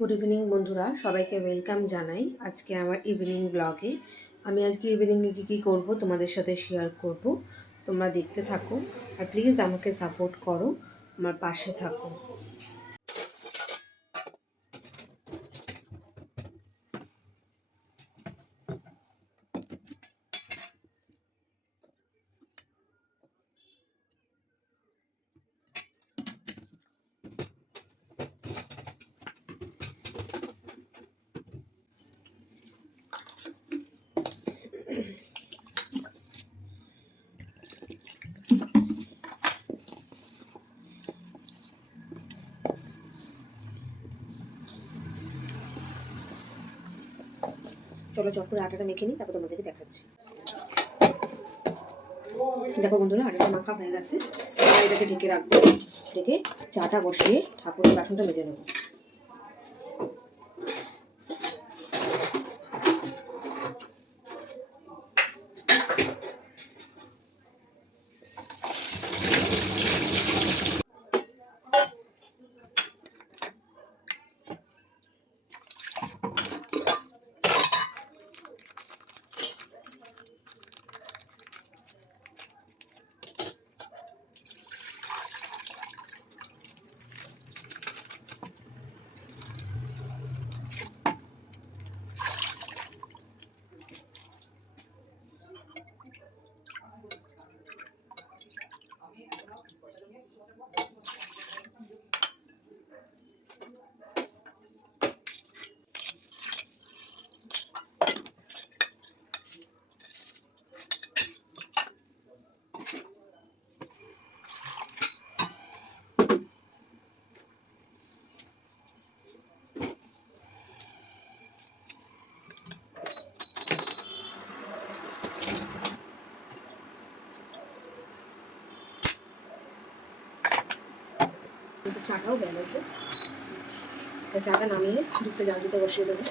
Good evening বন্ধুরা, সবাইকে welcome জানাই আজকে আমার ইভিনিং ব্লগে। আমি আজকে ইভিনিংয়ে কী করব তোমাদের সাথে শেয়ার করব। তোমরা দেখতে থাকো আর প্লিজ আমাকে সাপোর্ট করো, আমার পাশে থাকো। চলো চট করে আটাটা মেখে নিই, তারপর তোমাদেরকে দেখাচ্ছি। দেখো বন্ধুরা, আটাটা মাখা হয়ে গেছে। এটাকে ঢেকে রাখবো, ঢেকে চাটা বসিয়ে ঠাকুরের বাসনটা মেজে নেবো। চাটাও বেড়েছে, চাটা নামিয়ে দুধটা জাল দিতে বসিয়ে দেবো।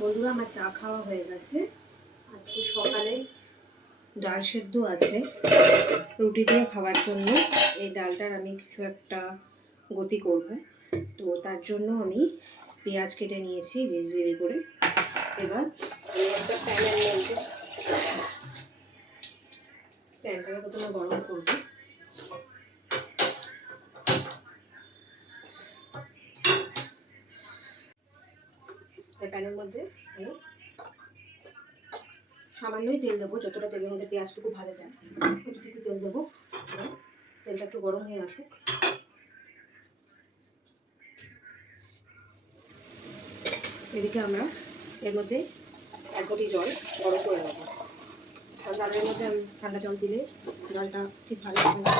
বন্ধুরা, আমার চা খাওয়া হয়ে গেছে। আজকে সকালে ডাল সেদ্ধ আছে রুটি দিয়ে খাওয়ার জন্য। এই ডালটার আমি কিছু একটা গতি করব, তো তার জন্য আমি পেঁয়াজ কেটে নিয়েছি জিরি করে। এবার একটা প্যানের মধ্যে প্যানটাকে প্রথমে গরম করব। প্যানের মধ্যে আমি সামান্যই তেল দেবো, যতটা তেলের মধ্যে পেঁয়াজটুকু ভাজা যায় ততটুকু তেল দেবো। তেলটা একটু গরম হয়ে আসুক। এদিকে আমরা এর মধ্যে এক বাটি জল গরম করে নেবো, কারণ ডালের মধ্যে ঠান্ডা জল দিলে ডালটা ঠিক ভালো হবে না।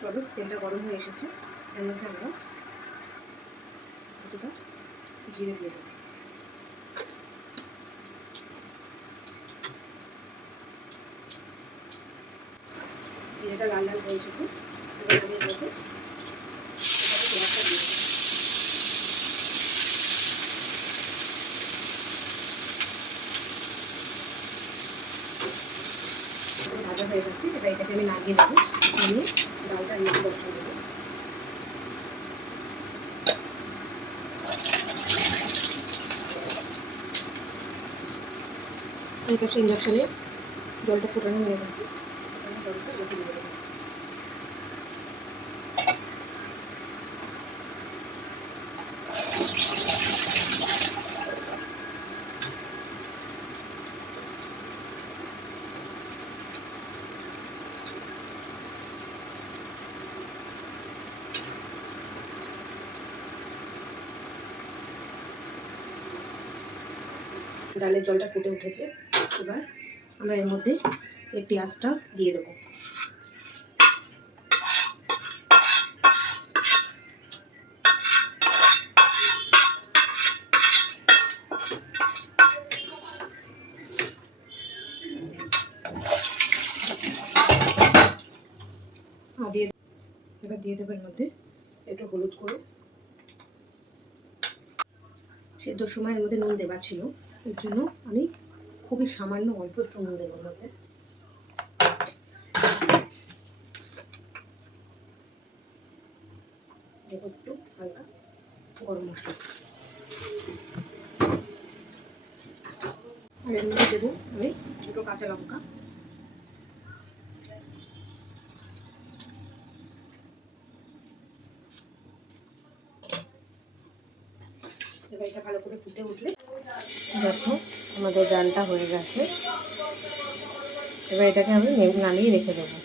চলো, তেলটা গরম হয়ে এসেছে, এর মধ্যে আমরা কিছুটা জিরে দিয়ে দেবো। জিরেটা লাল লাল হয়ে এসেছে, এবার আমি এর মধ্যে ভাজা হয়ে যাচ্ছে। এবার এটাকে আমি নামিয়ে দেবো, নিয়ে ডালটা নিয়ে বসিয়ে দেবো। এই পাশে ইন্ডাকশানে জলটা ফোটানো হয়ে গেছে, জলটা রেখে দিয়ে দেবো। ডালের জলটা ফুটে উঠেছে। এবার আমরা এর মধ্যে এই পেঁয়াজটা দিয়ে দেবো। এবার দিয়ে দেবো এর মধ্যে একটু হলুদ গুঁড়ো। সেদ্ধর সময় এর মধ্যে নুন দেওয়া ছিল, এর জন্য আমি খুবই সামান্য অল্প একটু নুন দেবো এর মধ্যে। দেবো একটু হালকা গরম মশলা, আর এর মধ্যে দেবো আমি দুটো কাঁচা লঙ্কা। এবার এটা ভালো করে ফুটে উঠলে দেখো আমাদের ডালটা হয়ে গেছে। এবার এটাকে আমি নামিয়ে রেখে দেবো।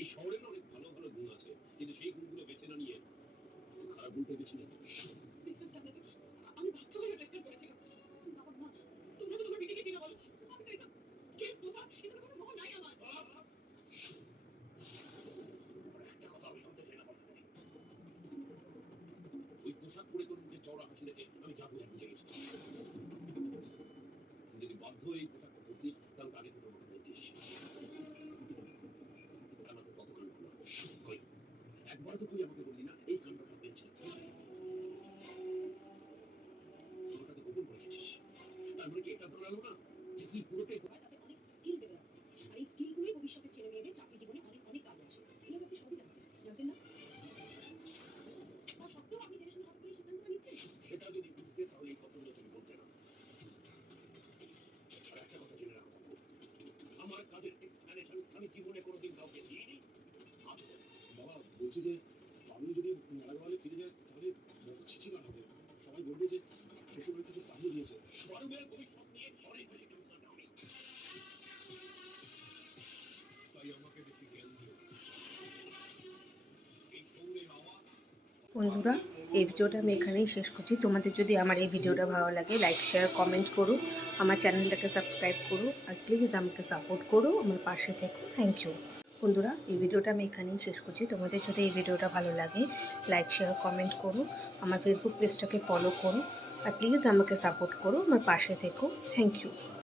এই শহরের অনেক ভালো ভালো গুণ আছে, কিন্তু সেই গুণগুলো বেছে না নিয়ে খারাপ গুণটা বেছে নিয়ে আমি বাধ্য হয়ে টেস্ট করেছিলাম। বাবা মা, তোমরা তো তোমার বিটিকে চিনো বলো, কেস পোষা এসব কোনো মহল নাই আমার। একটা কথা আমি শুনতে চাই না, ওই পোশাক পরে তোর মুখে চওড়া হাসি দেখে আমি যা বুঝে বুঝে গেছি। যদি বাধ্য হয়ে এই পোশাকটা পরতিস তাহলে আগে থেকে আমাকে বলতিস। একবার তো তুই আমাকে বললি না এই কাণ্ডটা পেয়েছে, তোরটাকে গোপন করে এসেছিস। তার মানে কি এটা ধরে গেল না যে তুই পুরোটাই তাতে অনেক স্কিল ডেভেলপ হয়, আর এই স্কিলগুলোই ভবিষ্যতে ছেলে মেয়েদের চাকরি জীবনে অনেক অনেক কাজে আসে। এগুলো আপনি সবই জানতেন না? তা সত্ত্বেও আপনি জেনে শুনে হঠাৎ করে সিদ্ধান্তটা নিচ্ছেন। সেটা যদি বুঝতে তাহলে এই কথাগুলো তুমি বলতে না। আর একটা কথা জেনে রাখো, আমার কাজের এক্সপ্লেনেশন আমি জীবনে কোনোদিন কাউকে দিইনি। বাবা বলছি যে আমি যদি নারায়ণওয়ালে ফিরে যাই তাহলে ছিচি না হবে, সবাই বলবে যে শ্বশুরবাড়ি থেকে তাড়িয়ে দিয়েছে। বারুমের ভবিষ্যৎ নিয়ে অনেক বেশি টেনশন আমি, তাই আমাকে বেশি জ্ঞান দিও। এই শহরের আওয়াজ। বন্ধুরা, এই ভিডিওটা আমি এখানেই শেষ করছি। তোমাদের যদি আমার এই ভিডিওটা ভালো লাগে লাইক শেয়ার কমেন্ট করো, আমার চ্যানেলটাকে সাবস্ক্রাইব করো, আর প্লিজ আমাকে সাপোর্ট করো, আমার পাশে থেকো। Thank you. বন্ধুরা, এই ভিডিওটা আমি এখানেই শেষ করছি। তোমাদের যদি এই ভিডিওটা ভালো লাগে লাইক শেয়ার কমেন্ট করো, আমার ফেসবুক পেজটাকে ফলো করো, আর প্লিজ আমাকে সাপোর্ট করো, আমার পাশে থেকো। Thank you.